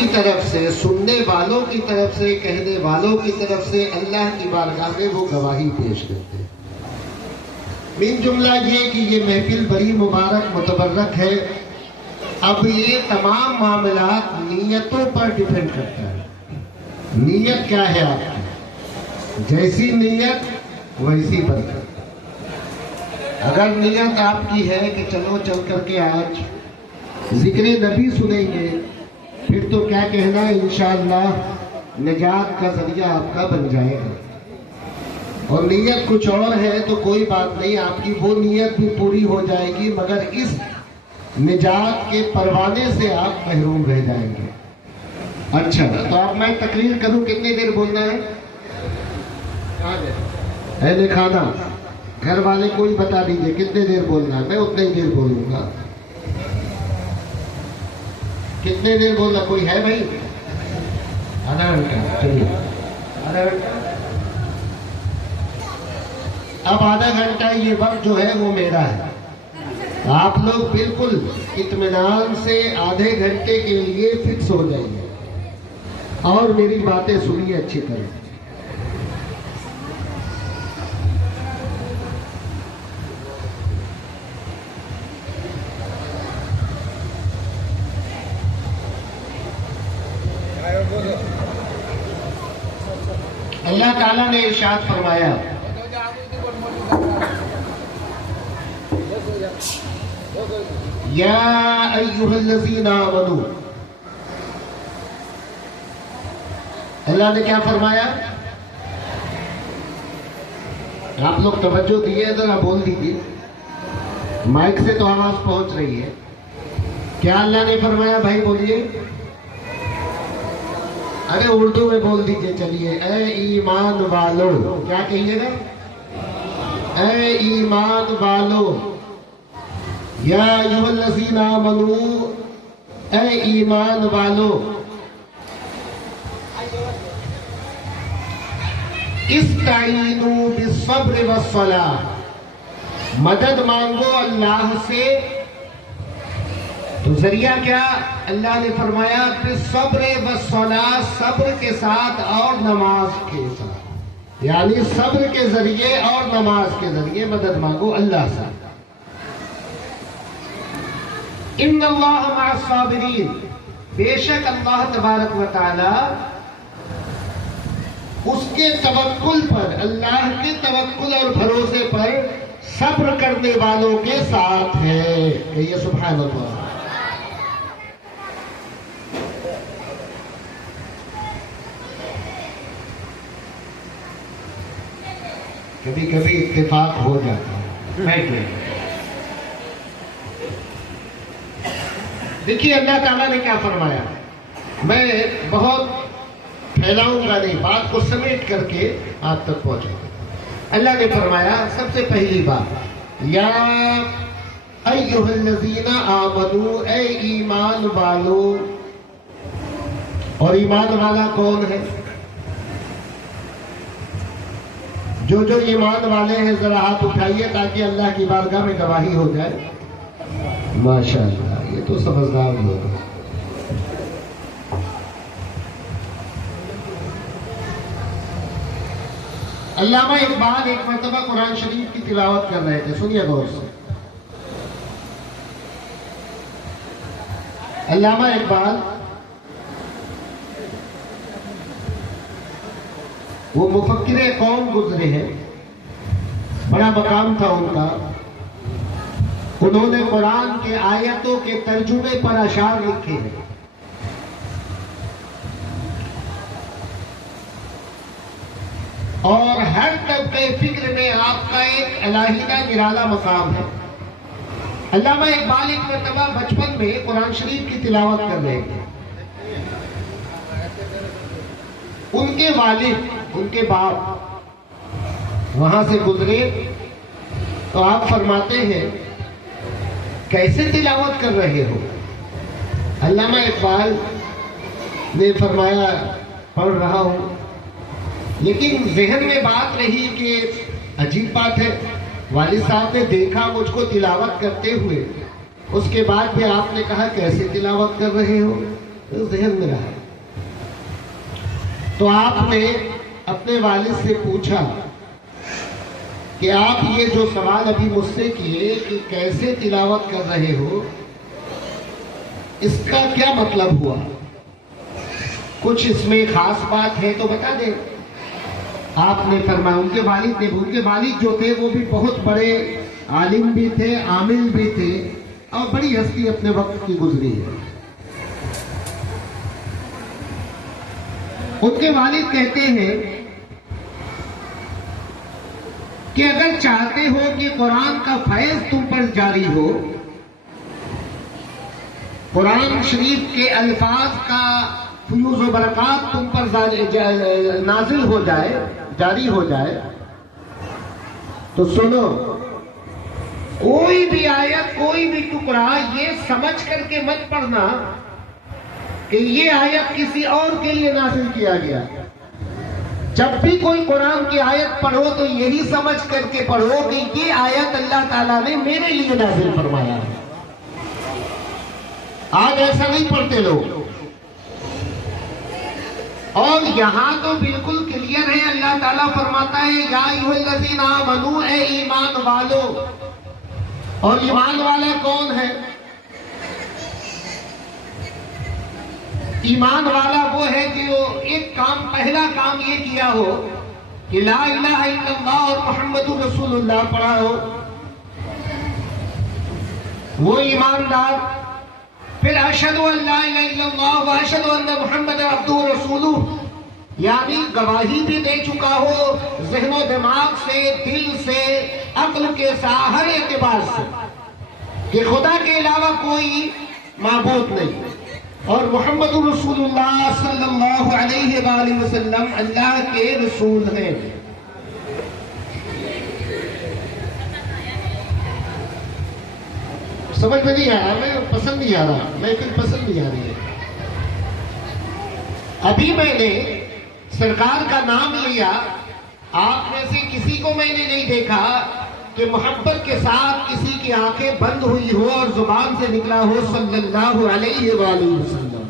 کی طرف سے، سننے والوں کی طرف سے، کہنے والوں کی طرف سے اللہ کی بارگاہ میں وہ گواہی پیش کرتے ہیں۔ من جملہ یہ کہ یہ محفل بڑی مبارک متبرک ہے۔ اب یہ تمام معاملات نیتوں پر ڈیپینڈ کرتا ہے۔ نیت کیا ہے آپ کی؟ جیسی نیت ویسی برکت۔ اگر نیت آپ کی ہے کہ چلو چل کر کے آج ذکر نبی سنیں گے، پھر تو کیا کہنا ہے، انشاءاللہ نجات کا ذریعہ آپ کا بن جائے گا۔ اور نیت کچھ اور ہے تو کوئی بات نہیں، آپ کی وہ نیت بھی پوری ہو جائے گی، مگر اس نجات کے پروانے سے آپ محروم رہ جائیں گے۔ اچھا، تو اب میں تقریر کروں، کتنی دیر بولنا ہے؟ اہل خانہ گھر والے کو ہی بتا دیجئے کتنے دیر بولنا ہے، میں اتنے ہی دیر بولوں گا۔ کتنے دیر بولنا کوئی ہے بھائی؟ آدھا گھنٹہ، چلیے آدھا گھنٹہ۔ اب آدھا گھنٹہ یہ وقت جو ہے وہ میرا ہے، آپ لوگ بالکل اطمینان سے آدھے گھنٹے کے لیے فکس ہو جائیے اور میری باتیں سنیے اچھی طرح۔ اللہ تعالیٰ نے ارشاد فرمایا، یا ایھا الذین آمنوا، اللہ نے کیا فرمایا؟ آپ لوگ توجہ دیے، ذرا بول دیجیے، مائک سے تو آواز پہنچ رہی ہے۔ کیا اللہ نے فرمایا بھائی؟ بولیے، ارے اردو میں بول دیجئے، چلیے۔ اے ایمان والو، کیا کہیے گا؟ اے ایمان والو، یا ایھا الذین آمنوا، اے ایمان والو، استعینوا بالصبر والصلاۃ، مدد مانگو اللہ سے۔ تو ذریعہ کیا؟ اللہ نے فرمایا بالصبر والصلاۃ، صبر کے ساتھ اور نماز کے ساتھ، یعنی صبر کے ذریعے اور نماز کے ذریعے مدد مانگو اللہ سے۔ ان اللہ مع الصابرین، بے شک اللہ تبارک و تعالی اس کے توکل پر، اللہ کے توکل اور بھروسے پر صبر کرنے والوں کے ساتھ ہے۔ کہیے سبحان اللہ۔ کبھی کبھی اتفاق ہو جاتا ہے۔ بیٹھے دیکھیے اللہ تعالیٰ نے کیا فرمایا، میں بہت پھیلاؤں گا نہیں، بات کو سمیٹ کر کے آپ تک پہنچاؤں گا۔ اللہ نے فرمایا سب سے پہلی بات، یا ایھا الذین آمنوا، اے ایمان والو۔ اور ایمان والا کون ہے؟ جو جو ایمان والے ہیں ذرا ہاتھ اٹھائیے تاکہ اللہ کی بارگاہ میں گواہی ہو جائے۔ ماشاءاللہ، یہ تو سمجھدار لوگ ہیں۔ علامہ اقبال ایک مرتبہ قرآن شریف کی تلاوت کر رہے تھے، سنیے غور سے۔ علامہ اقبال وہ مفکر قوم گزرے ہیں، بڑا مقام تھا ان کا۔ انہوں نے قرآن کے آیتوں کے ترجمے پر اشعار لکھے ہیں۔ اور ہر طبقے فکر میں آپ کا ایک علیحدہ نرالا مقام ہے۔ علامہ اقبال ایک مرتبہ بچپن میں قرآن شریف کی تلاوت کر رہے تھے۔ ان کے والد، ان کے باپ وہاں سے گزرے تو آپ فرماتے ہیں کیسے تلاوت کر رہے ہو؟ علامہ اقبال نے فرمایا پڑھ رہا ہوں، لیکن ذہن میں بات رہی کہ عجیب بات ہے، والد صاحب نے دیکھا مجھ کو تلاوت کرتے ہوئے، اس کے بعد بھی آپ نے کہا کیسے تلاوت کر رہے ہو؟ ذہن میں رہا۔ تو آپ نے اپنے والد سے پوچھا کہ آپ یہ جو سوال ابھی مجھ سے کیے کہ کیسے تلاوت کر رہے ہو، اس کا کیا مطلب ہوا؟ کچھ اس میں خاص بات ہے تو بتا دیں۔ آپ نے فرمایا، ان کے والد جو تھے وہ بھی بہت بڑے عالم بھی تھے، عامل بھی تھے، اور بڑی ہستی اپنے وقت کی گزری ہے۔ ان کے والد کہتے ہیں کہ اگر چاہتے ہو کہ قرآن کا فیض تم پر جاری ہو، قرآن شریف کے الفاظ کا فیوز و برکات تم پر نازل ہو جائے، جاری ہو جائے، تو سنو، کوئی بھی آیت، کوئی بھی ٹکڑا یہ سمجھ کر کے مت پڑھنا کہ یہ آیت کسی اور کے لیے نازل کیا گیا۔ جب بھی کوئی قرآن کی آیت پڑھو تو یہی سمجھ کر کے پڑھو کہ یہ آیت اللہ تعالیٰ نے میرے لیے نازل فرمایا ہے۔ آج ایسا نہیں پڑھتے لوگ، اور یہاں تو بالکل کلیئر ہے، اللہ تعالیٰ فرماتا ہے یا ایھا الذین آمنو، اے ایمان والو۔ اور ایمان والا کون ہے؟ ایمان والا وہ ہے جو ایک کام، پہلا کام یہ کیا ہو کہ لا الہ الا اللہ اور محمد رسول اللہ پڑھا ہو، وہ ایماندار۔ پھر اشہد ان لا الہ الا اللہ و اشہد ان محمد عبدہ و رسولہ، یعنی گواہی بھی دے چکا ہو ذہن و دماغ سے، دل سے، عقل کے ساتھ، ہر اعتبار سے، کہ خدا کے علاوہ کوئی معبود نہیں، اور محمد رسول اللہ صلی اللہ علیہ وآلہ وسلم اللہ کے رسول ہیں۔ سمجھ میں نہیں آیا، میں پسند نہیں آ رہا، میں پھر پسند نہیں آ رہی ہے۔ ابھی میں نے سرکار کا نام لیا، آپ میں سے کسی کو میں نے نہیں دیکھا کہ محبت کے ساتھ کسی کی آنکھیں بند ہوئی ہو اور زبان سے نکلا ہو صلی اللہ علیہ وآلہ وسلم۔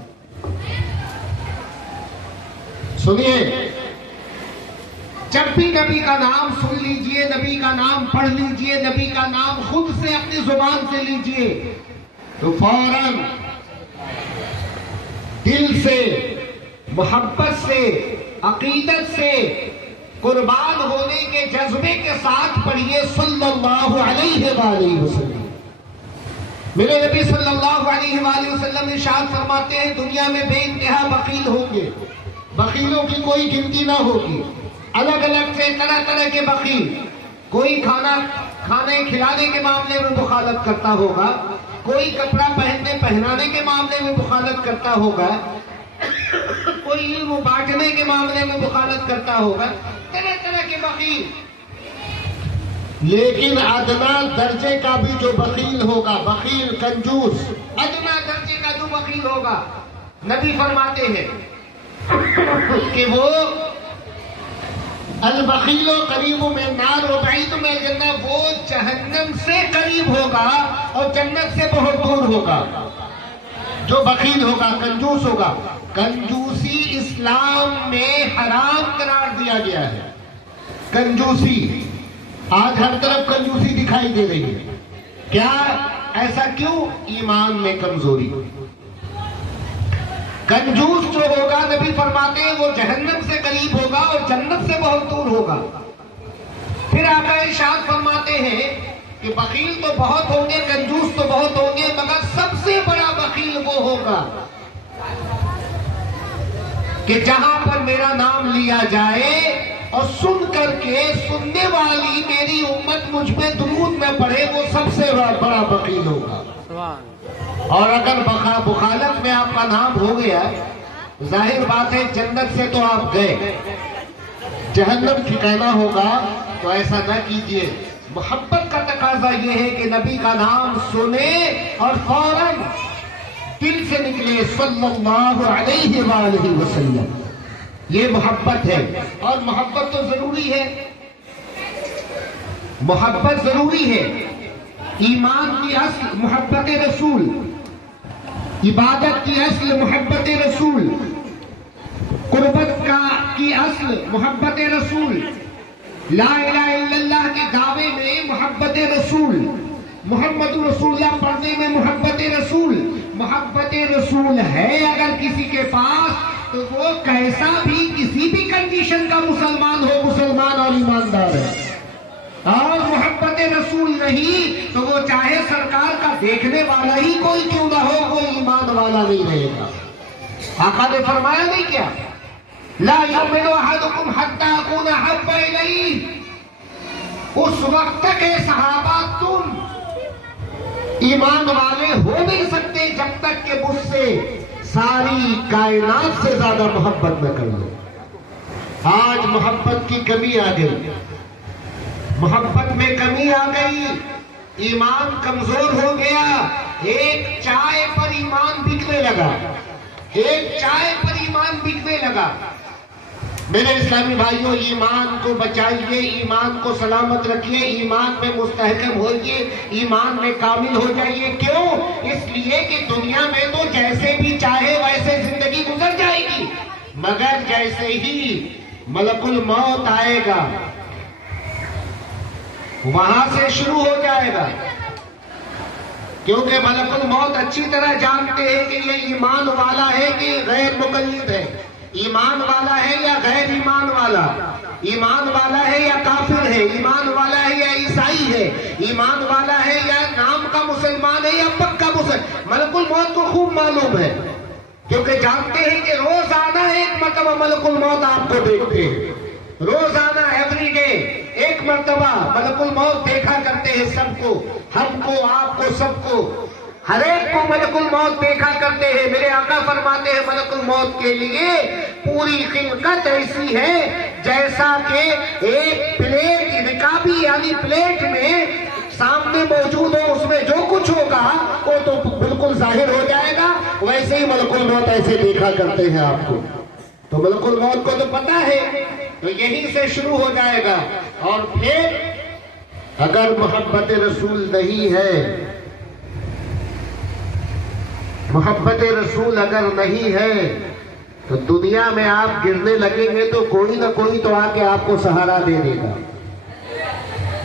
سنیے، جب بھی نبی کا نام سن لیجئے، نبی کا نام پڑھ لیجئے، نبی کا نام خود سے اپنی زبان سے لیجئے، تو فوراً دل سے، محبت سے، عقیدت سے، قربان ہونے کے جذبے کے ساتھ پڑھیے صلی اللہ علیہ وآلہ وسلم۔ میرے نبی صلی اللہ علیہ وآلہ وسلم ارشاد فرماتے ہیں، دنیا میں بے انتہا بخیل ہوں گے، بخیلوں کی کوئی گنتی نہ ہوگی، الگ الگ سے طرح طرح کے بخیل۔ کوئی کھانے کھلانے کے معاملے میں مخالفت کرتا ہوگا، کوئی کپڑا پہنانے کے معاملے میں مخالفت کرتا ہوگا، کوئی علم بانٹنے کے معاملے میں مخالفت کرتا ہوگا، طرح طرح کے بخیل۔ لیکن ادنا درجے کا بھی جو بخیل ہوگا، بخیل کنجوس، ادنا درجے کا جو بخیل ہوگا، نبی فرماتے ہیں کہ وہ البخیل قریب من النار وبعید من الجنہ، وہ جہنم سے قریب ہوگا اور جنت سے بہت دور ہوگا۔ جو بخیل ہوگا، کنجوس ہوگا۔ کنجوسی اسلام میں حرام قرار دیا گیا ہے۔ کنجوسی آج ہر طرف کنجوسی دکھائی دے رہی ہے۔ کیا ایسا کیوں؟ ایمان میں کمزوری۔ کنجوس جو ہوگا، نبی فرماتے ہیں، وہ جہنم سے قریب ہوگا اور جنت سے بہت دور ہوگا۔ پھر آقا ارشاد فرماتے ہیں کہ بخیل تو بہت ہوں گے، کنجوس تو بہت ہوں گے، مگر سب سے بڑا بخیل وہ ہوگا کہ جہاں پر میرا نام لیا جائے اور سن کر کے سننے والی میری امت مجھ پہ درود میں پڑھے، وہ سب سے بڑا بخیل ہوگا۔ اور اگر مخالف میں آپ کا نام ہو گیا، ظاہر بات ہے جنت سے تو آپ گئے، جہنم ٹھکانا ہوگا۔ تو ایسا نہ کیجئے۔ محبت کا تقاضا یہ ہے کہ نبی کا نام سنے اور فوراً دل سے نکلے صلی اللہ علیہ وآلہ وسلم۔ یہ محبت ہے، اور محبت تو ضروری ہے، محبت ضروری ہے۔ ایمان کی اصل محبت رسول، इबादत की असल मोहब्बत रसूल, कुर्बत की असल मोहब्बत रसूल, ला इलाहा इल्लल्लाह के दावे में मोहब्बत रसूल, मोहम्मद रसूलुल्लाह पढ़ने में मोहब्बत रसूल। मोहब्बत रसूल है अगर किसी के पास तो वो कैसा भी किसी भी कंडीशन का मुसलमान हो, मुसलमान और ईमानदार है। और मोहब्बत रसूल नहीं तो वो चाहे सरकार का देखने वाला ही कोई क्यों ना हो, कोई ईमान वाला नहीं रहेगा। आका ने फरमाया नहीं क्या, ला युमिनु अहदुकुम हत्ता अकूना हब्बा इलैहि, उस वक्त तक है सहाबा तुम ईमान वाले हो नहीं सकते जब तक कि मुझसे सारी कायनात से ज्यादा मोहब्बत न कर लो। आज मोहब्बत की कमी आ गई, मोहब्बत में कमी आ गई, ईमान कमजोर हो गया। एक चाय पर ईमान बिकने लगा, एक चाय पर ईमान बिकने लगा। मेरे इस्लामी भाइयों, ईमान को बचाइए, ईमान को सलामत रखिए, ईमान में मुस्तहकम होइए, ईमान में कामिल हो जाइए। क्यों? इसलिए कि दुनिया में तो जैसे भी चाहे वैसे जिंदगी गुजर जाएगी, मगर जैसे ही मलकुल मौत आएगा वहां से शुरू हो जाएगा। क्योंकि मलकुल मौत अच्छी तरह जानते हैं कि ये ईमान वाला है कि गैर मुकल्लिद है, ईमान वाला है या गैर ईमान वाला, ईमान वाला है या काफिर है, ईमान वाला है या ईसाई है, ईमान वाला है या नाम का मुसलमान है या पक्का मुसलमान। मलकुल मौत को खूब मालूम है, क्योंकि जानते हैं कि रोजाना एक मरतबा मलकुल मौत आपको देखते हैं, रोजाना एवरीडे एक मरतबा मलकुल मौत देखा करते हैं सबको, हमको, आपको, सबको, हर एक को मलकुल मौत देखा करते हैं। मेरे आका फरमाते हैं मलकुल मौत के लिए पूरी खिलकत ऐसी है जैसा कि एक प्लेट रिकाबी यानी प्लेट में सामने मौजूद हो, उसमें जो कुछ होगा वो तो बिल्कुल जाहिर हो जाएगा। वैसे ही मलकुल मौत ऐसे देखा करते हैं आपको। तो मलकुल मौत को तो पता है, तो यहीं से शुरू हो जाएगा। और फिर अगर मोहब्बत रसूल नहीं है, मोहब्बत रसूल अगर नहीं है तो दुनिया में आप गिरने लगेंगे तो कोई ना कोई तो आके आपको सहारा दे देगा।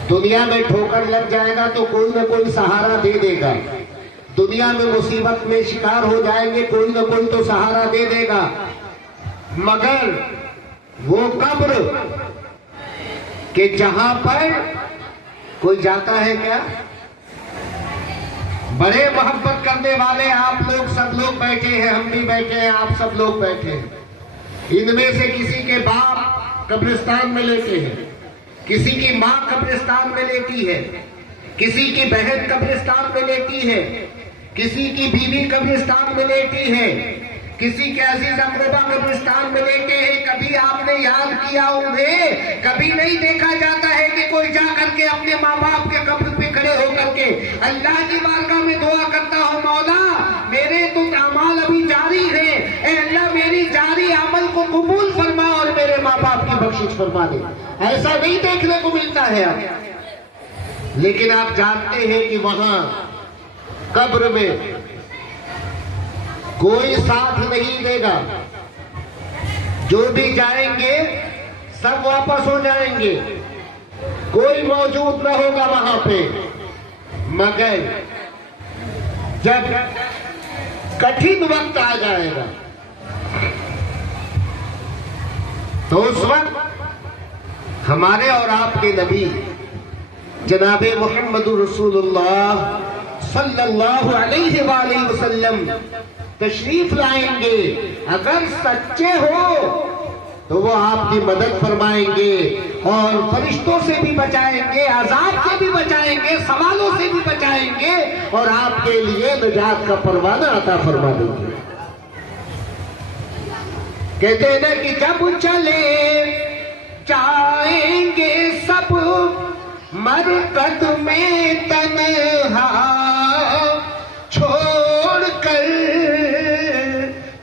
दुनिया में ठोकर लग जाएगा तो कोई ना कोई सहारा दे देगा। दुनिया में मुसीबत में शिकार हो जाएंगे, कोई ना कोई तो सहारा दे देगा। मगर वो कब्र कि जहां पर कोई जाता है क्या? बड़े मोहब्बत करने वाले आप लोग सब लोग बैठे हैं, हम भी बैठे हैं, आप सब लोग बैठे हैं। इनमें से किसी के बाप कब्रिस्तान में लेटे हैं, किसी की माँ कब्रिस्तान में लेटी है, किसी की बहन कब्रिस्तान में लेटी है, किसी की बीवी कब्रिस्तान में लेटी है, किसी के अजीज अकरबा कब्रिस्तान में लेटे हैं। कभी आपने याद किया उन्हें? कभी नहीं देखा जाता है कि कोई जा करके अपने माँ बाप के कब्र पे खड़े होकर के अल्लाह की बारगाह में दुआ करता हो, मौला मेरे तो अमाल अभी जारी है, ए अल्लाह मेरी जारी अमल को कबूल फरमा और मेरे माँ बाप की बख्शिश फरमा दे। ऐसा नहीं देखने को मिलता है आप। लेकिन आप जानते हैं कि वहां कब्र में कोई साथ नहीं देगा, जो भी जाएंगे सब वापस हो जाएंगे, कोई मौजूद न होगा वहां पे। मगर जब कठिन वक्त आ जाएगा तो उस वक्त हमारे और आपके नबी जनाबे मोहम्मद रसूलुल्लाह सल्लल्लाहु अलैहि वसल्लम तशरीफ लाएंगे। अगर सच्चे हो तो वो आपकी मदद फरमाएंगे और फरिश्तों से भी बचाएंगे, अजाब से भी बचाएंगे, सवालों से भी बचाएंगे और आपके लिए निजात का परवाना अता फरमा देंगे। कहते हैं ना कि जब चले जाएंगे सब मरकत में तन्हा छोड़ कर,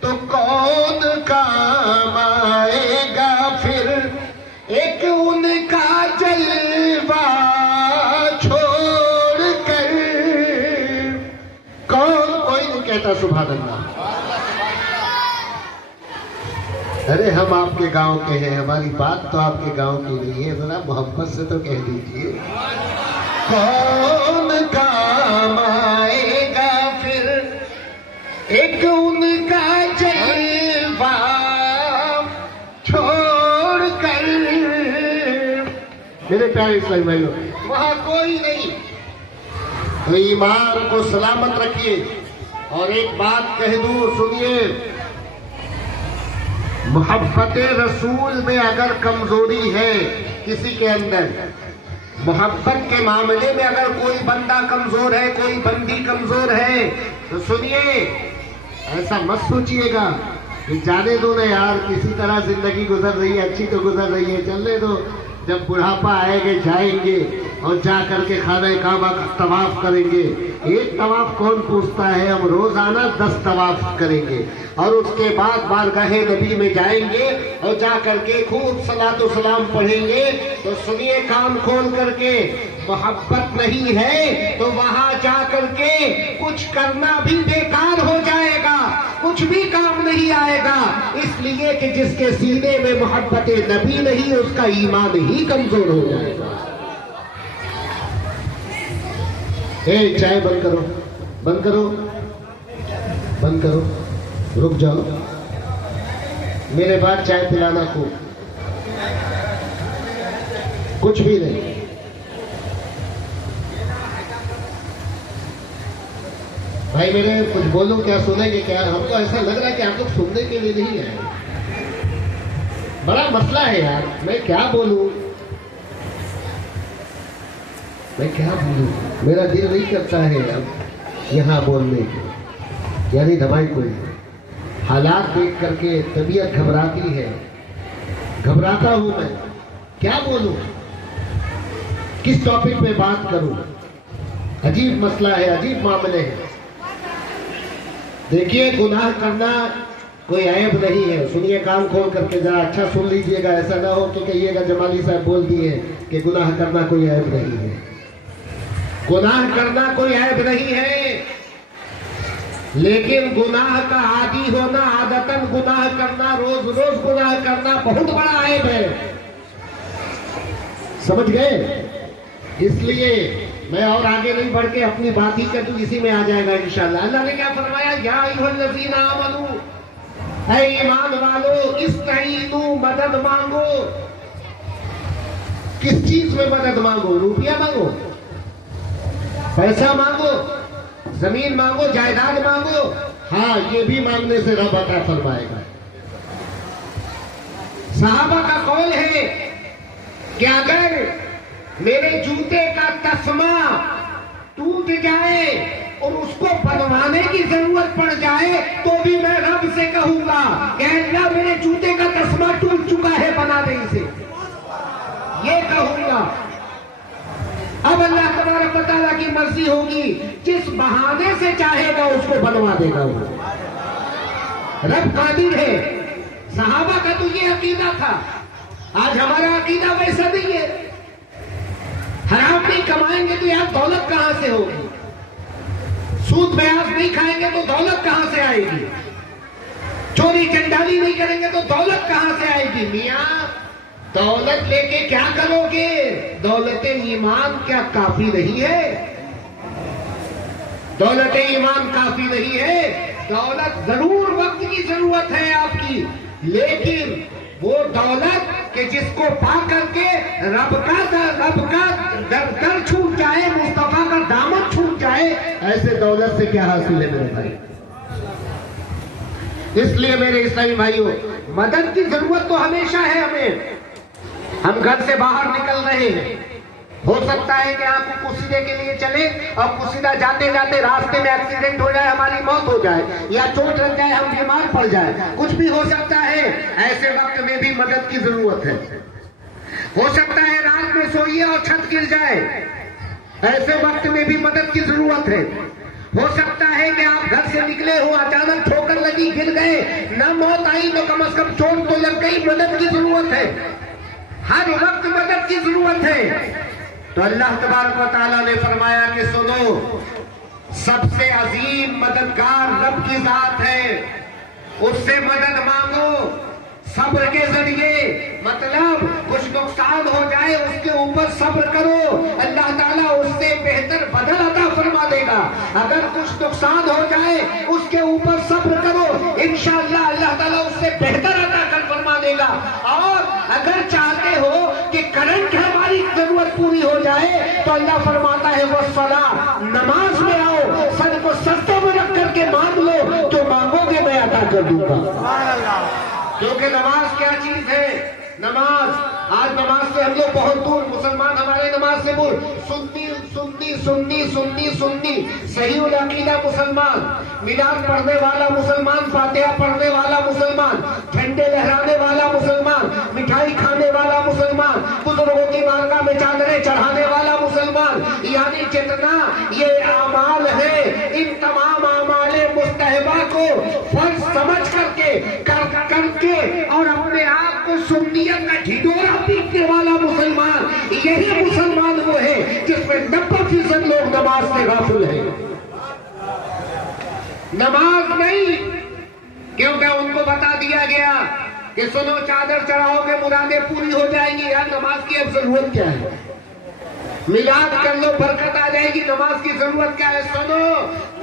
तो कौन काम आएगा फिर एक उनका जलवा छोड़ कर। कौन? कोई नहीं कहता ذرا सुभान अल्लाह। अरे हम आपके गांव के हैं, हमारी बात तो आपके गांव की नहीं है, जरा मोहब्बत से तो कह दीजिए। कौन काम आएगा फिर एक उनका जलवा छोड़ कर। मेरे प्यारे इस्लामी भाइयों, वहां कोई नहीं, तो ईमान को सलामत रखिए। और एक बात कह दूं, सुनिए, मोहब्बत रसूल में अगर कमजोरी है किसी के अंदर, मोहब्बत के मामले में अगर कोई बंदा कमजोर है, कोई बंदी कमजोर है, तो सुनिए, ऐसा मत सोचिएगा कि जाने दो ना यार, किसी तरह जिंदगी गुजर रही है, अच्छी तो गुजर रही है, चलने दो, जब बुढ़ापा आएंगे जाएंगे और जा करके खाने काबा का तवाफ करेंगे। एक तवाफ कौन पूछता है, हम रोजाना 10 तवाफ करेंगे और उसके बाद बारगाहे नबी में जाएंगे और जा करके खूब सलातो सलाम पढ़ेंगे। तो सुनिए कान खोल करके, मोहब्बत नहीं है तो वहां जा करके कुछ करना भी बेकार हो जाएगा, कुछ भी काम नहीं आएगा, इसलिए कि जिसके सीने में मोहब्बत नबी नहीं, उसका ईमान ही कमजोर हो जाएगा। ए चाय बंद करो, बंद करो, बंद करो, रुक जाओ, मेरे बाद चाय पिलाना को कुछ भी नहीं। भाई मेरे कुछ बोलूं क्या, सुनेंगे क्या? हमको ऐसा लग रहा है कि आप लोग सुनने के लिए नहीं आए। बड़ा मसला है यार, मैं क्या बोलूं, मैं क्या बोलूं, मेरा दिल नहीं करता है अब यहाँ बोलने के, यानी दवाई कोई हालात देख करके तबीयत घबराती है, घबराता हूं मैं, क्या बोलूं, किस टॉपिक पे बात करूं, अजीब मसला है, अजीब मामले हैं। देखिए, गुनाह करना कोई ऐब नहीं है, सुनिए कान खोल करके जरा अच्छा सुन लीजिएगा, ऐसा ना हो कि कहिएगा जमाली साहब बोल दिए कि गुनाह करना कोई ऐब नहीं है। गुनाह करना कोई ऐब नहीं है, लेकिन गुनाह का आदी होना, आदतन गुनाह करना, रोज रोज गुनाह करना बहुत बड़ा ऐब है, समझ गए? इसलिए मैं और आगे नहीं बढ़ के अपनी बात ही कर दूं, इसी में आ जाएगा इंशाअल्लाह। अल्लाह ने क्या फरमाया, या अय्युहल्लज़ीना आमनू, ऐ ईमान वालो, इस्तईनू, मदद मांगो। किस चीज में मदद मांगो? रुपया मांगो, पैसा मांगो, जमीन मांगो, जायदाद मांगो, हाँ ये भी मांगने से रब अता फरमाएगा। सहाबा का कौल है कि अगर मेरे जूते का तस्मा टूट जाए और उसको बनवाने की जरूरत पड़ जाए तो भी मैं रब से कहूंगा कि अल्लाह मेरे जूते का तस्मा टूट चुका है, बना दे इसे, ये कहूंगा। अब अल्लाह तबारक व तआला की मर्जी होगी, जिस बहाने से चाहेगा उसको बनवा देगा वो, रब कादिर है। सहाबा का तो ये अकीदा था, आज हमारा अकीदा वैसा नहीं है। हराम नहीं कमाएंगे तो यार दौलत कहां से होगी, सूद ब्याज नहीं खाएंगे तो दौलत कहां से आएगी, चोरी चंडाली नहीं करेंगे तो दौलत कहां से आएगी। मियां दौलत लेके क्या करोगे, दौलत ईमान क्या काफी नहीं है? दौलत ईमान काफी नहीं है। दौलत जरूर वक्त की जरूरत है आपकी, लेकिन वो दौलत कि जिसको पा करके रब का दर छूट जाए, मुस्तफा का दामन छूट जाए, ऐसे दौलत से क्या हासिल है मेरे भाई? इसलिए मेरे इस्लामी भाइयों, मदद की जरूरत तो हमेशा है हमें। हम घर से बाहर निकल रहे हैं, हो सकता है कि आप कुसीदे के लिए चले और कुसीदा जाते जाते रास्ते में एक्सीडेंट हो जाए, हमारी मौत हो जाए या चोट लग जाए, हम बीमार पड़ जाए, कुछ भी हो सकता है। ऐसे वक्त में भी मदद की जरूरत है। हो सकता है रात में सोइए और छत गिर जाए, ऐसे वक्त में भी मदद की जरूरत है। हो सकता है कि आप घर से निकले हो, अचानक ठोकर लगी, गिर गए, न मौत आई तो कम से कम चोट तो लग गई, मदद की जरूरत है। हर वक्त मदद की जरूरत है। तो अल्लाह तबारक व तआला ने फरमाया कि सुनो, سب سے عظیم مددگار رب کی ذات ہے، اس سے مدد مانگو صبر کے ذریعے، مطلب کچھ نقصان ہو جائے اس کے اوپر صبر کرو، اللہ تعالیٰ اس سے بہتر بدل عطا فرما دے گا۔ اگر کچھ نقصان ہو جائے اس کے اوپر صبر کرو، انشاءاللہ اللہ تعالیٰ اس سے بہتر عطا کر فرما دے گا۔ اور اگر چاہتے ہو کہ کرنٹ ہماری ضرورت پوری ہو جائے تو اللہ فرماتا ہے وَالصَّلَاةِ، نماز میں آؤ، سر کو سجدے میں رکھ کر کے مانگ لو، جو مانگو گے میں عطا کر دوں گا۔ کیونکہ نماز کیا چیز ہے؟ نماز، آج نماز سے ہم لوگ بہت دور، مسلمان ہمارے نماز سے دور، سنی سنی سنی سنی سنی، صحیح العقیدہ مسلمان، میلاد پڑھنے والا مسلمان، فاتحہ پڑھنے والا مسلمان، جھنڈے لہرانے والا مسلمان، مٹھائی کھانے والا مسلمان، بزرگوں کی بارگاہ میں چادریں چڑھانے والا مسلمان، یعنی جتنا یہ اعمال ہے ان تمام اعمال مستحبہ کو فرض سمجھ کر کے اور اپنے آپ کو سنیت کا ڈھڈورا پیٹنے والا مسلمان، یہی مسلمان وہ ہے جس میں 90% لوگ نماز سے غافل ہیں۔ نماز نہیں، کیونکہ ان کو بتا دیا گیا کہ سنو چادر چڑھاؤ گے مرادیں پوری ہو جائیں گی، یار نماز کی اب ضرورت کیا ہے؟ میلاد کر لو برکت آ جائے گی، نماز کی ضرورت کیا ہے؟ سنو،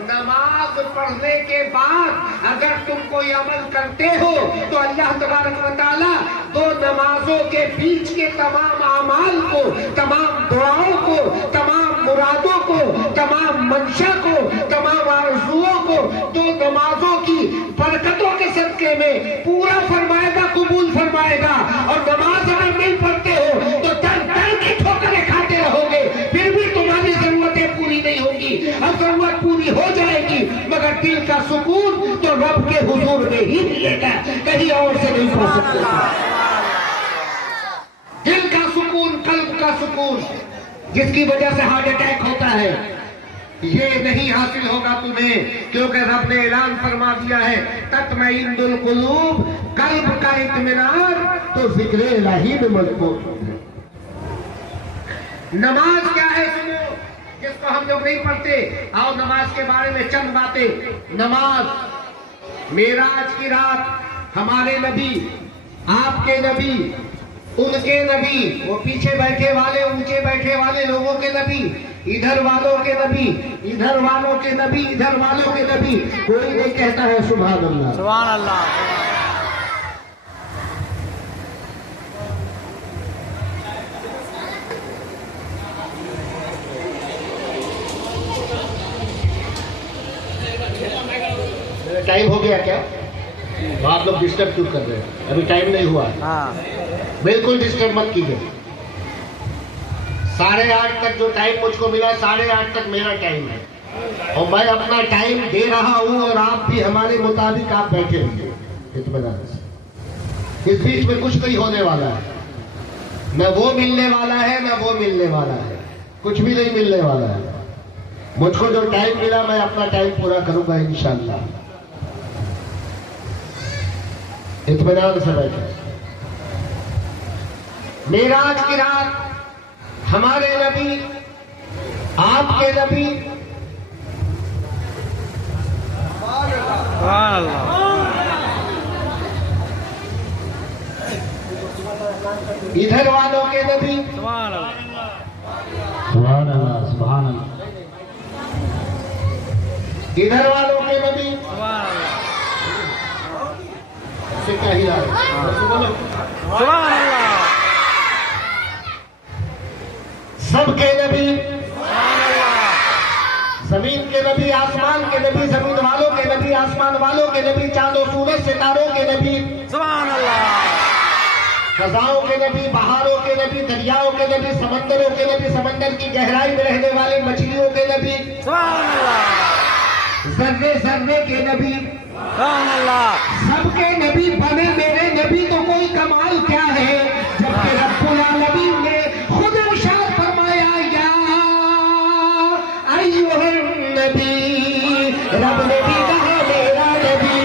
نماز پڑھنے کے بعد اگر تم کوئی عمل کرتے ہو تو اللہ تبارک و تعالیٰ دو نمازوں کے بیچ کے تمام اعمال کو، تمام دعاؤں کو، تمام مرادوں کو، تمام منشا کو، تمام آرزوؤں کو دو نمازوں کی برکتوں کے صدقے میں پورا فرمائے گا، قبول فرمائے گا۔ اور نماز اگر نہیں پڑھتے ہو تو ڈر کی ٹھوکریں کھاتے رہو گے، پھر بھی تمہاری ضرورتیں پوری نہیں ہوں گی۔ اب ضرورت پوری ہو جائے گی مگر دل کا سکون تو رب کے حضور میں ہی ملے گا، کہیں اور سے نہیں پا سکتے۔ دل کا سکون، قلب کا سکون، جس کی وجہ سے ہارٹ اٹیک ہوتا ہے، یہ نہیں حاصل ہوگا تمہیں، کیونکہ رب نے اعلان فرما دیا ہے تطمئن القلوب، قلب کا اطمینان تو ذکر الہی میں مضبوط ہے۔ نماز کیا ہے سنو، جس کو ہم لوگ نہیں پڑھتے، آؤ نماز کے بارے میں چند باتیں۔ نماز معراج کی رات ہمارے نبی، آپ کے نبی، ان کے نبی، وہ پیچھے بیٹھے والے، اونچے بیٹھے والے لوگوں کے نبی، ادھر والوں کے نبی، ادھر والوں کے نبی، ادھر والوں کے نبی، کوئی نہیں کہتا ہے سبحان اللہ، سبحان اللہ۔ ٹائم ہو گیا کیا؟ آپ لوگ ڈسٹرب کیوں کر رہے ہیں؟ ابھی ٹائم نہیں ہوا ہے، بالکل ڈسٹرب مت کیجیے۔ 8:30 تک جو ٹائم مجھ کو ملا، 8:30 تک میرا ٹائم ہے اور میں اپنا ٹائم دے رہا ہوں، اور آپ بھی ہمارے مطابق آپ بیٹھے رہیے اطمینان سے۔ اس بیچ میں کچھ نہیں ہونے والا ہے، نہ وہ ملنے والا ہے نہ وہ ملنے والا ہے، کچھ بھی نہیں ملنے والا ہے۔ مجھ کو جو ٹائم ملا میں اپنا ٹائم پورا کروں گا انشاءاللہ۔ اطمینان سے بیٹھے۔ معراج کی رات ہمارے نبی، آپ کے نبی، سبحان اللہ، ادھر والوں کے نبی، سبحان اللہ، سبحان اللہ، سبحان اللہ، ادھر والوں کے نبی، سبحان اللہ، سے کیا ہی رہا ہے؟ سبحان اللہ، سب کے نبی، سبحان اللہ، زمین کے نبی، آسمان کے نبی، زمین والوں کے نبی، آسمان والوں کے نبی، چاند و سورج ستاروں کے نبی، سبحان اللہ، فضاؤں کے نبی، بہاروں کے نبی، دریاؤں کے نبی، سمندروں کے نبی، سمندر کی گہرائی میں رہنے والے مچھلیوں کے نبی، سبحان اللہ، ذرے ذرے کے نبی، سبحان اللہ، سب کے نبی بنے میرے نبی تو کوئی کمال کیا ہے، جبکہ رب العالمین نے خود ارشاد فرمایا یا ایھا النبی، رب نے بھی کہا میرا نبی،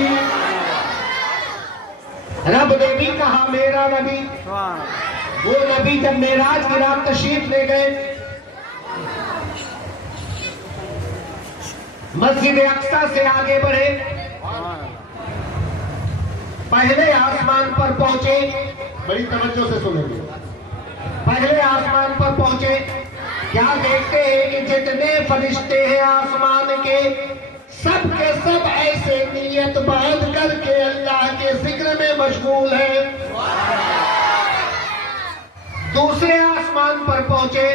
رب نے بھی کہا میرا نبی۔ سبحان اللہ، وہ نبی جب معراج کی رات تشریف لے گئے मस्जिद अक्सा से आगे बढ़े, पहले आसमान पर पहुंचे, बड़ी तवज्जो से सुनेंगे। पहले आसमान पर पहुंचे, क्या देखते हैं कि जितने फरिश्ते हैं आसमान के, सब के सब ऐसे नियत बांध करके अल्लाह के जिक्र में मशगूल हैं। दूसरे आसमान पर पहुंचे,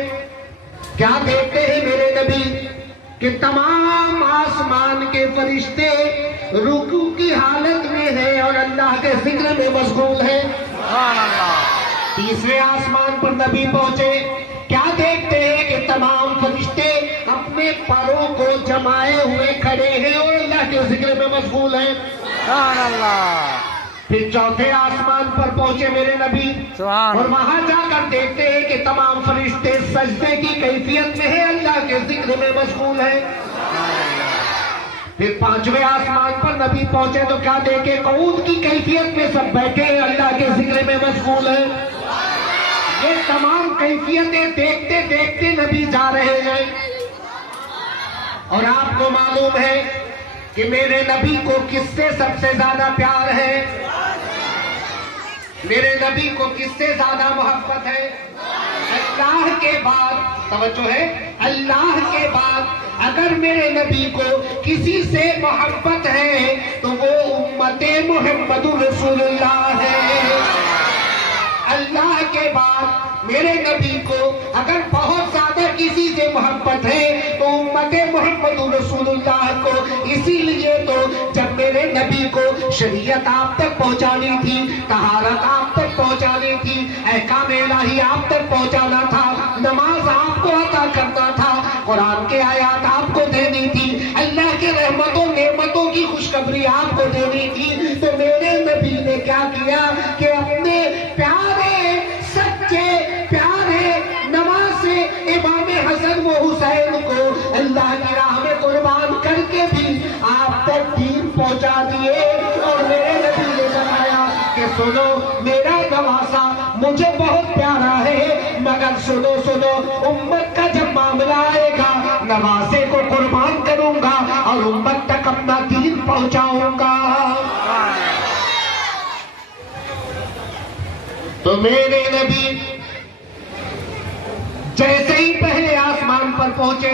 क्या देखते हैं मेरे नबी कि तमाम आसमान के फरिश्ते रुकू की हालत में हैं और अल्लाह के जिक्र में मशगूल हैं। तीसरे आसमान पर नबी पहुंचे, क्या देखते हैं कि तमाम फरिश्ते अपने पैरों को जमाए हुए खड़े हैं और अल्लाह के जिक्र में मशगूल हैं। फिर चौथे आसमान पर पहुंचे मेरे नबी, और वहां जाकर देखते हैं कि तमाम फरिश्ते सजदे की कैफियत में है, अल्लाह के जिक्र में मशगूल है। फिर पांचवें आसमान पर नबी पहुंचे तो क्या देखे, कऊद की कैफियत में सब बैठे हैं, अल्लाह के जिक्र में मशगूल है। ये तमाम कैफियतें देखते देखते नबी जा रहे हैं। और आपको मालूम है कि मेरे नबी को किससे सबसे ज्यादा प्यार है, मेरे नबी को किससे ज्यादा मोहब्बत है? अल्लाह के बाद, तवज्जो है, अल्लाह के बाद अगर मेरे नबी को किसी से मोहब्बत है तो वो उम्मते मुहम्मदुर रसूलुल्लाह है। अल्लाह के बाद मेरे नबी को अगर बहुत ज्यादा किसी से मोहब्बत है तो उम्मते मुहम्मदुर रसूलुल्लाह को। इसीलिए तो जब मेरे नबी को शरीयत आप तक पहुंचानी थी, तहारत आप तक पहुंचानी थी, अहकाम इलाही आप तक पहुंचाना था, नमाज आपको अता करना था, कुरान के आयात आपको देनी थी, अल्लाह के रहमतों नेमतों की खुशखबरी आपको देनी थी, तो मेरे नबी ने क्या किया कि अपने प्यारे सच्चे प्यारे नवासे इमाम हसन व हुसैन को अल्लाह की राह में कुर्बान करके भी आप तक दीन पहुंचा दिए। और मेरे नबी ने बताया कि सुनो, मेरा नवासा मुझे बहुत प्यारा है, मगर सुनो सुनो, उम्मत का जब मामला आएगा नवासे को कुर्बान करूंगा और उम्मत तक अपना दीन पहुंचाऊंगा। तो मेरे नबी जैसे ही पहले आसमान पर पहुंचे,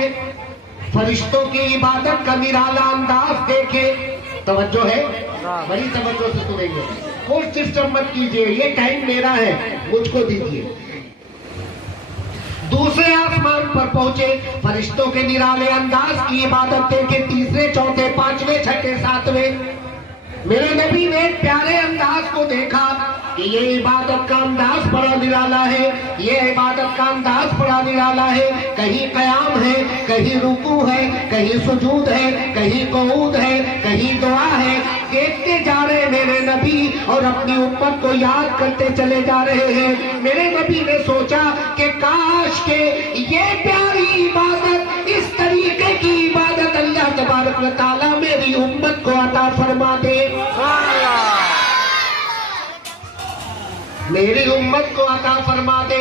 फरिश्तों की इबादत का निराला अंदाज देखे। तवज्जो है, बड़ी तवज्जो से सुनेंगे, कोई डिस्टर्ब मत कीजिए, ये टाइम मेरा है, मुझको दीजिए। दूसरे आसमान पर पहुंचे, फरिश्तों के निराले अंदाज की इबादत देखे। तीसरे चौथे पांचवें छठे सातवें मेरे नबी ने प्यारे अंदाज को देखा कि ये इबादत का अंदाज बड़ा निराला है, ये इबादत का अंदाज बड़ा निराला है। कहीं कयाम है, कहीं रुकू है, कहीं सुजूद है, कहीं कऊद है, कहीं दुआ है। देखते जा रहे मेरे नबी और अपनी उम्मत को याद करते चले जा रहे हैं। मेरे नबी ने सोचा कि काश के ये प्यारी इबादत, इस तरीके की इबादत अल्लाह तबारक व तआला मेरी उम्मत को अता फरमा दे, मेरी उम्मत को अता फरमा दे।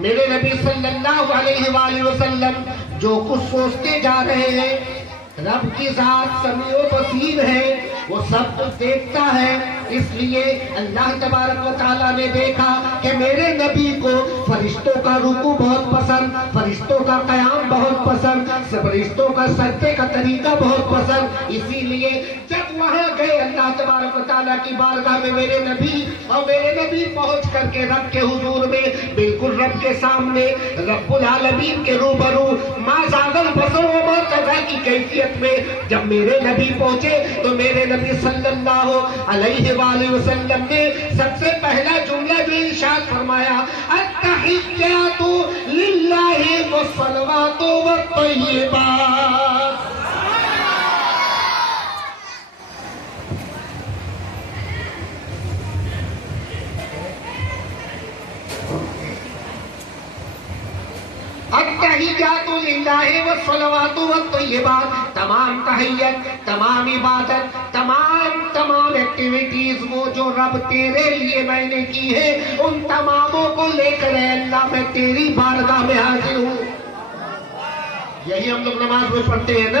मेरे नबी सल्लल्लाहु अलैहि वसल्लम जो कुछ सोचते जा रहे हैं, रब की जात समीओ बसीर है, वो सब कुछ देखता है। इसलिए अल्लाह तबारक व तआला ने देखा कि मेरे नबी को फरिश्तों का रुकू बहुत पसंद, फरिश्तों का कयाम बहुत पसंद, फरिश्तों का सजदे का तरीका बहुत पसंद। इसीलिए जब वहां गए अल्लाह तबारक व तआला की बारगाह में मेरे नबी, और मेरे नबी पहुंच करके रब के हुजूर में बिल्कुल रब के सामने रब्बुल आलमीन के रूबरू मां जागल बसर व मां तगा की कैफियत में जब मेरे नबी पहुंचे तो मेरे नबी सल्लल्लाहु अलैहि वसल्लम ने सबसे पहला जुमला जो इरशाद फरमाया, अत्तहिय्यातु लिल्लाहि वस्सलवातु वत्तय्यिबात। अत्तहिय्यातु लिल्लाहि वस्सलवातु वत्तय्यिबात। तमाम तहियत, तमाम इबादत, तमाम एक्टिविटीज वो जो रब तेरे लिए मैंने की है, उन तमामों को लेकर अल्लाह मैं तेरी बारगाह में हाजिर हूँ। यही हम लोग नमाज में पढ़ते हैं ना,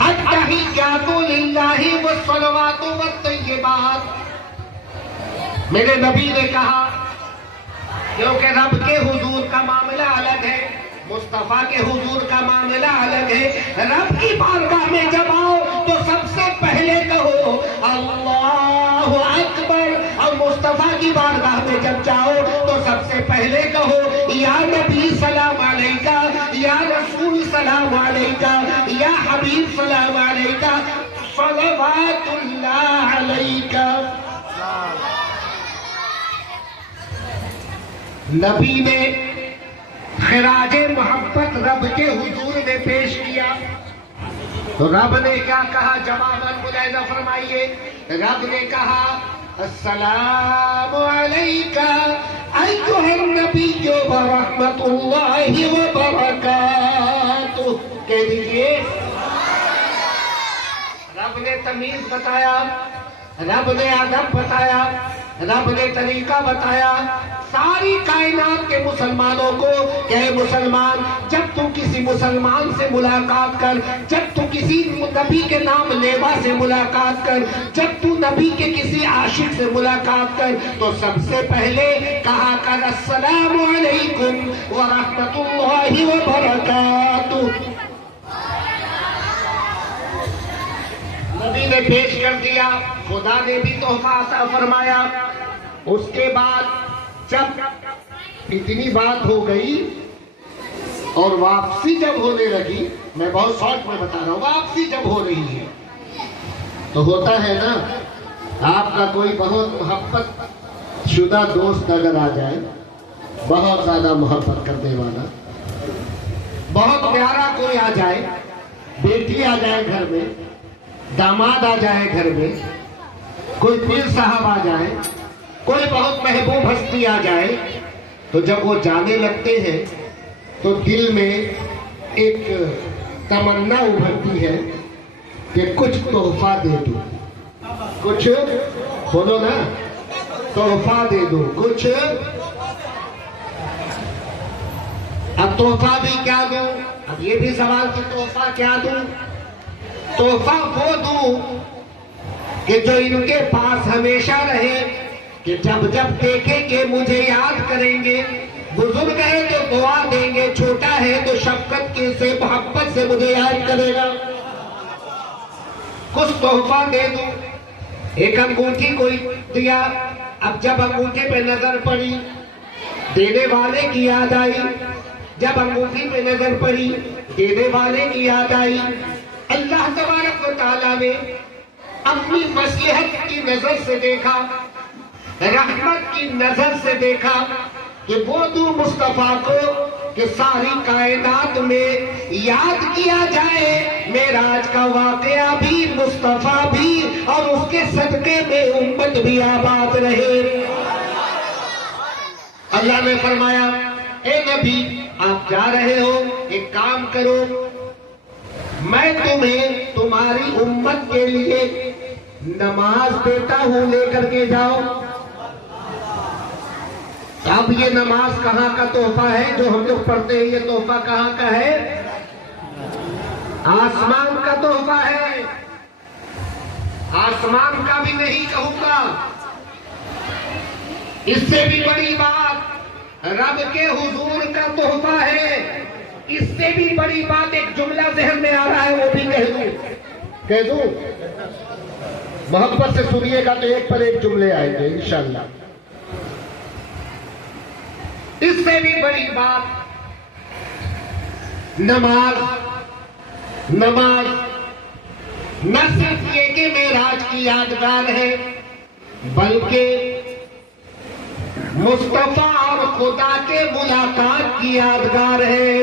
अत्तहिय्यातु लिल्लाहि वस्सलवातु वत्तय्यिबात। मेरे नबी ने कहा, क्योंकि रब के हुजूर का मामला अलग है, मुस्तफा के हुजूर का मामला अलग है। रब की बारगाह में जब आओ तो सबसे पहले कहो अल्लाहु अकबर, और मुस्तफा की बारगाह में जब जाओ तो सबसे पहले कहो या नबी सलाम अलैका, या रसूल सलाम अलैका, या हबीब सलाम अलैका, सलवातुल्लाह अलैका। नबी ने खिराजे मोहब्बत रब के हुजूर में पेश किया तो रब ने क्या कहा? जवाबन मुलाहिजा फरमाइए। रब ने कहा अस्सलामु अलैका अय्युहन नबिय्यु व रहमतुल्लाहि व बरकातुहू। कह दीजिए। रब ने तमीज बताया, रब ने अदब बताया, रब ने तरीका बताया सारी कायनात के मुसलमानों को। कहे मुसलमान, जब तू किसी मुसलमान से मुलाकात कर, जब तू किसी नबी के नाम लेवा से मुलाकात कर, जब तू नबी के किसी आशिक से मुलाकात कर, तो सबसे पहले कहा कर अस्सलामु अलैकुम व रहमतुल्लाहि व बरकातुहू। नबी ने पेश कर दिया, खुदा ने भी तोहफा अता फरमाया। उसके बाद जब इतनी बात हो गई और वापसी जब होने लगी, मैं बहुत शॉर्ट में बता रहा हूं, वापसी जब हो रही है तो होता है ना, आपका कोई बहुत मोहब्बत शुदा दोस्त अगर आ जाए, बहुत ज्यादा मोहब्बत करने वाला, बहुत प्यारा कोई आ जाए, बेटी आ जाए घर में, दामाद आ जाए घर में, कोई पीर साहब आ जाए, कोई बहुत महबूब हस्ती आ जाए, तो जब वो जाने लगते हैं तो दिल में एक तमन्ना उभरती है कि कुछ तोहफा दे दूं, कुछ बोलो ना, तोहफा दे दूं कुछ। अब तोहफा भी क्या दूं? अब ये भी सवाल कि तोहफा क्या दूं? तोहफा वो दूं कि जो इनके पास हमेशा रहे, कि जब जब देखेंगे मुझे याद करेंगे। बुजुर्ग है तो दुआ देंगे, छोटा है तो शफकत के से मोहब्बत से मुझे याद करेगा। कुछ तोहफा दे दूं। एक अंगूठी कोई दिया, अब जब अंगूठे पे नजर पड़ी देने वाले की याद आई, जब अंगूठी पे नजर पड़ी देने वाले की याद आई। अल्लाह तबारक व तआला ने अपनी मसलहत की नजर से देखा, रहमत की नजर से देखा कि वो दू मुस्तफा को कि सारी कायनात में याद किया जाए। मेराज का वाकया भी, मुस्तफा भी, और उसके सदके में उम्मत भी आबाद रहे। अल्लाह ने फरमाया, ए नबी आप जा रहे हो, एक काम करो, मैं तुम्हें तुम्हारी उम्मत के लिए नमाज देता हूं, लेकर के जाओ। अब ये नमाज कहाँ का तोहफा है जो हम लोग पढ़ते हैं? ये तोहफा कहाँ का है? आसमान का तोहफा है। आसमान का भी नहीं कहूंगा, इससे भी बड़ी बात रब के हुजूर का तोहफा है। इससे भी बड़ी बात एक जुमला ज़हन में आ रहा है, वो भी कह दूं। मोहब्बत से सुनिएगा तो एक पर एक जुमले आएंगे इंशाअल्लाह। इससे भी बड़ी बात नमाज न सिर्फ ये कि मेराज की यादगार है, बल्कि मुस्तफा और खुदा के मुलाकात की यादगार है।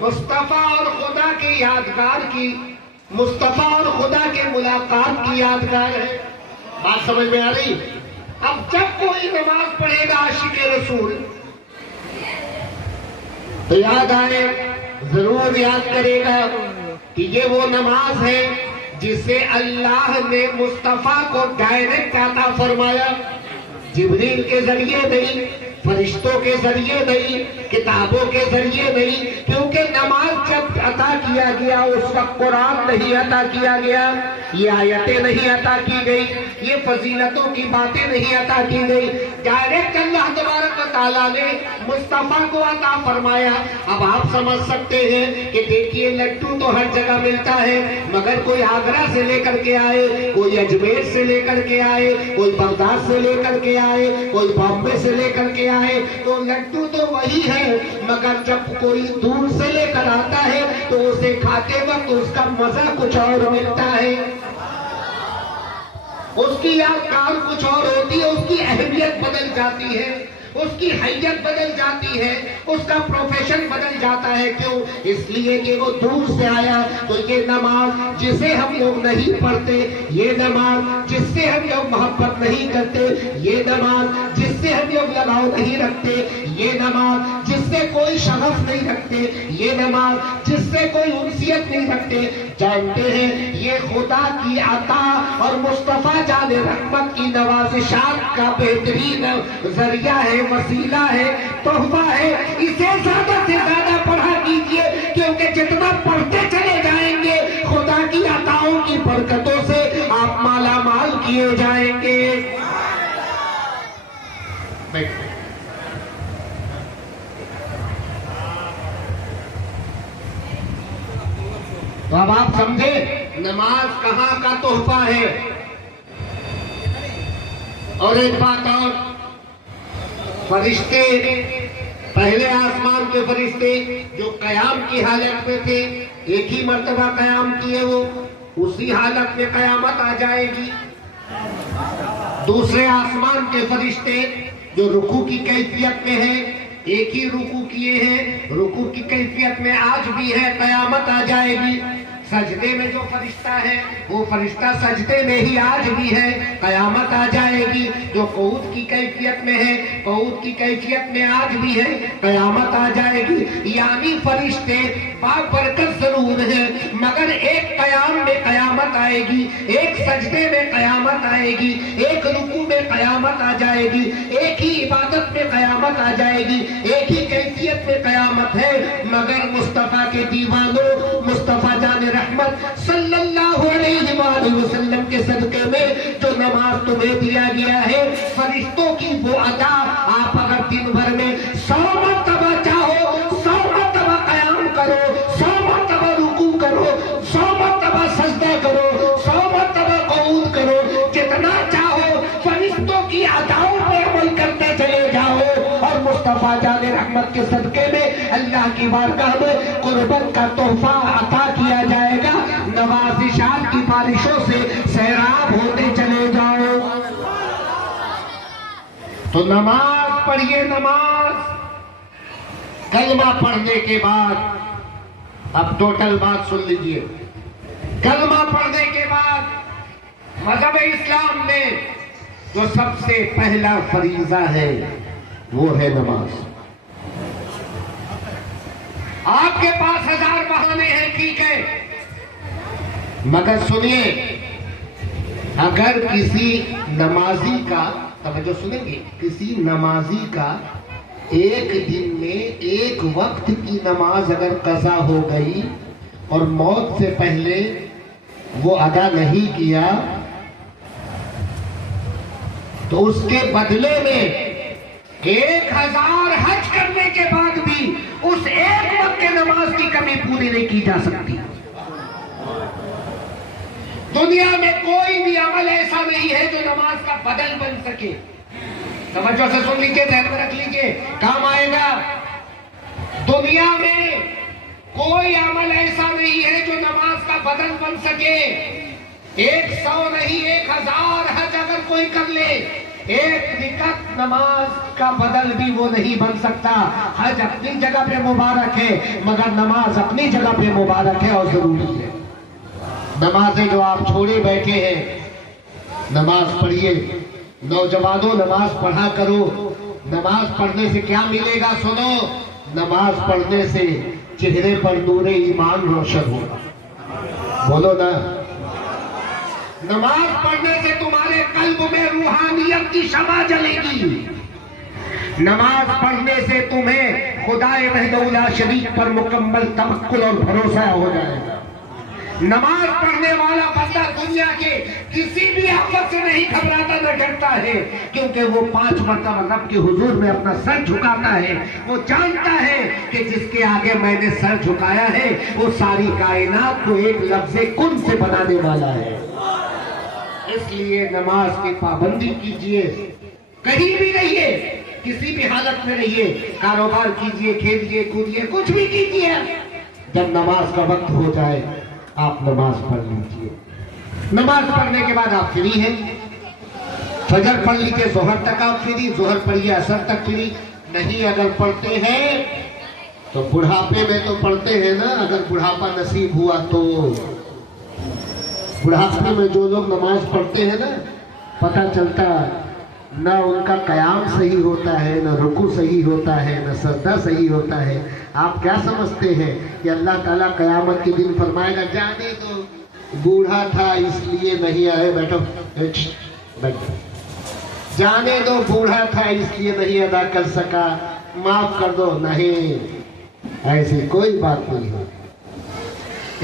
मुस्तफा और खुदा की यादगार की, मुस्तफा और खुदा के मुलाकात की यादगार है। बात समझ में आ रही? अब जब कोई नमाज पढ़ेगा आशिक़े रसूल तो याद आए, जरूर याद करेगा कि ये वो नमाज है जिसे अल्लाह ने मुस्तफा को डायरेक्ट अता फरमाया। जिब्रील के जरिए नहीं, फरिश्तों के जरिए नहीं, کتابوں کے ذریعے نہیں، کیونکہ نماز جب عطا کیا گیا اس وقت قرآن نہیں عطا کیا گیا، یہ آیتیں نہیں عطا کی گئی، یہ فضیلتوں کی باتیں نہیں عطا کی گئی، ڈائریکٹ اللہ تبارک و تعالیٰ نے مصطفیٰ کو عطا فرمایا۔ اب آپ سمجھ سکتے ہیں کہ دیکھیے لڈو تو ہر جگہ ملتا ہے، مگر کوئی آگرہ سے لے کر کے آئے، کوئی اجمیر سے لے کر کے آئے، کوئی بغداد سے لے کر کے آئے، کوئی بامبے سے لے کر کے آئے، تو لڈو تو وہی ہے، مگر جب کوئی دور سے لے کر آتا ہے تو اسے کھاتے وقت اس کا مزہ کچھ اور ملتا ہے، اس کی یادگار کچھ اور ہوتی ہے، اس کی اہمیت بدل جاتی ہے، اس کی حیت بدل جاتی ہے، اس کا پروفیشن بدل جاتا ہے۔ کیوں؟ اس لیے کہ وہ دور سے آیا۔ تو یہ نماز جسے ہم لوگ نہیں پڑھتے، یہ نماز جس سے ہم لوگ محبت نہیں کرتے، یہ نماز جس سے ہم لوگ لگاؤ نہیں رکھتے، یہ نماز جس سے کوئی شغف نہیں رکھتے، یہ نماز جس سے کوئی انسیت نہیں رکھتے، جانتے ہیں یہ خدا کی عطا اور مصطفیٰ جان رحمت کی نوازشات کا بہترین ذریعہ ہے، وسیلہ ہے، تحفہ ہے۔ اسے زیادہ سے زیادہ پڑھا کیجئے، کیونکہ جتنا پڑھتے چلے جائیں گے خدا کی عطاؤں کی برکتوں سے آپ مالا مال کیے جائیں گے۔ تو اب آپ سمجھے نماز کہاں کا تحفہ ہے۔ اور ایک بات اور، فرشتے، پہلے آسمان کے فرشتے جو قیام کی حالت میں تھے، ایک ہی مرتبہ قیام کیے، وہ اسی حالت میں قیامت آ جائے گی۔ دوسرے آسمان کے فرشتے جو رکوع کی کیفیت میں ہیں، ایک ہی رکوع کیے ہیں، رکوع کی کیفیت میں آج بھی ہے، قیامت آ جائے گی۔ سجدے میں جو فرشتہ ہے وہ فرشتہ سجدے میں ہی آج بھی ہے، قیامت آ جائے گی۔ جو قعود کی کیفیت میں ہے، قعود کی کیفیت میں آج بھی ہے، قیامت آ جائے گی۔ یعنی فرشتے بابرکت ضرور ہیں، مگر ایک قیام میں قیامت آئے گی، ایک سجدے میں قیامت آئے گی، ایک رکوع میں قیامت آ جائے گی، ایک ہی عبادت میں قیامت آ جائے گی، ایک ہی کیفیت میں قیامت ہے۔ مگر مصطفیٰ کے دیوانوں، مصطفیٰ جان رحمت صلی اللہ علیہ وآلہ وسلم کے صدقے میں جو نماز تمہیں دیا گیا ہے، فرشتوں کی وہ عطا، آپ اگر دن بھر میں 100 مرتبہ چاہو 100 مرتبہ قیام کرو، 100 مرتبہ رکوع کرو، 100 مرتبہ سجدہ کرو، 100 مرتبہ قعود کرو، جتنا چاہو فرشتوں کی عطاؤں پہ عمل کرتے چلے جاؤ، اور مصطفیٰ جان رحمت کے صدقے میں اللہ کی بارگاہ میں قربت کا تحفہ عطا کیا جائے گا۔ نوازشات کی بارشوں سے سیراب ہوتے چلے جاؤ۔ تو نماز پڑھیے، نماز کلمہ پڑھنے کے بعد، اب ٹوٹل بات سن لیجئے، کلمہ پڑھنے کے بعد مذہب اسلام میں جو سب سے پہلا فریضہ ہے وہ ہے نماز۔ آپ کے پاس 1000 بہانے ہیں، ٹھیک ہے، مگر سنیے، اگر کسی نمازی کا، توجہ سنیں گے، کسی نمازی کا ایک دن میں ایک وقت کی نماز اگر قضا ہو گئی اور موت سے پہلے وہ ادا نہیں کیا، تو اس کے بدلے میں 1000 حج کرنے کے بعد بھی اس ایک وقت کے نماز کی کمی پوری نہیں کی جا سکتی۔ دنیا میں کوئی بھی عمل ایسا نہیں ہے جو نماز کا بدل بن سکے۔ توجہ سے سن لیجئے، ذہن میں رکھ لیجئے، کام آئے گا۔ دنیا میں کوئی عمل ایسا نہیں ہے جو نماز کا بدل بن سکے۔ 100 نہیں، 1000 حج اگر کوئی کر لے، ایک رکعت نماز کا بدل بھی وہ نہیں بن سکتا۔ حج اپنی جگہ پہ مبارک ہے، مگر نماز اپنی جگہ پہ مبارک ہے اور ضروری ہے۔ نمازیں جو آپ چھوڑے بیٹھے ہیں، نماز پڑھیے۔ نوجوانوں، نماز پڑھا کرو۔ نماز پڑھنے سے کیا ملے گا؟ سنو، نماز پڑھنے سے چہرے پر نور ایمان روشن ہوگا۔ بولو نا، نماز پڑھنے سے تمہارے قلب میں روحانیت کی شمع جلے گی۔ نماز پڑھنے سے تمہیں खुदाए वहदहुल्ला शरीक पर मुकम्मल तवक्कुल और भरोसा हो जाएगा। नमाज पढ़ने वाला बंदा दुनिया के किसी भी आफत से नहीं घबराता न डरता है, क्योंकि वो 5 मरतबा रब के हुजूर में अपना सर झुकाता है। वो जानता है कि जिसके आगे मैंने सर झुकाया है वो सारी कायनात को एक लफ्ज़े कुन से बनाने वाला है। इसलिए नमाज की पाबंदी कीजिए, कहीं भी रहिए, किसी भी हालत में रहिए, कारोबार कीजिए, खेलिए कूदिए, कुछ भी कीजिए, जब नमाज का वक्त हो जाए आप नमाज पढ़ लीजिए। नमाज पढ़ने के बाद आप फ्री हैं, फजर पढ़ लीजिए, जोहर तक आप फ्री, जोहर पढ़िए असर तक फ्री। नहीं अगर पढ़ते हैं तो बुढ़ापे में तो पढ़ते हैं ना, अगर बुढ़ापा नसीब हुआ तो। बुढ़ापे में जो लोग नमाज पढ़ते हैं ना, पता चलता ना उनका कयाम सही होता है, ना रुकू सही होता है, ना सजदा सही होता है। आप क्या समझते हैं कि अल्लाह ताला कयामत के दिन फरमाएगा जाने दो बूढ़ा था इसलिए नहीं आए, बैठो बैठो, जाने दो बूढ़ा था इसलिए नहीं अदा कर सका, माफ कर दो? नहीं, ऐसी कोई बात नहीं है।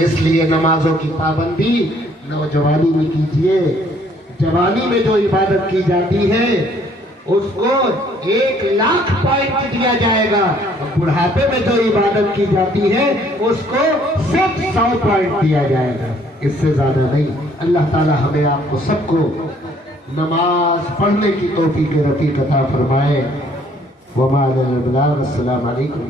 इसलिए नमाजों की पाबंदी नौजवानी में कीजिए। जवानी में जो इबादत की जाती है उसको 1,00,000 पॉइंट दिया जाएगा, और बुढ़ापे में जो इबादत की जाती है उसको सिर्फ 100 पॉइंट दिया जाएगा, इससे ज्यादा नहीं। अल्लाह ताला हमें आपको सबको नमाज पढ़ने की तौफीक रफीक अता फरमाए। वमा अलैना इल्ला अल बलाग। अस्सलामु अलैकुम।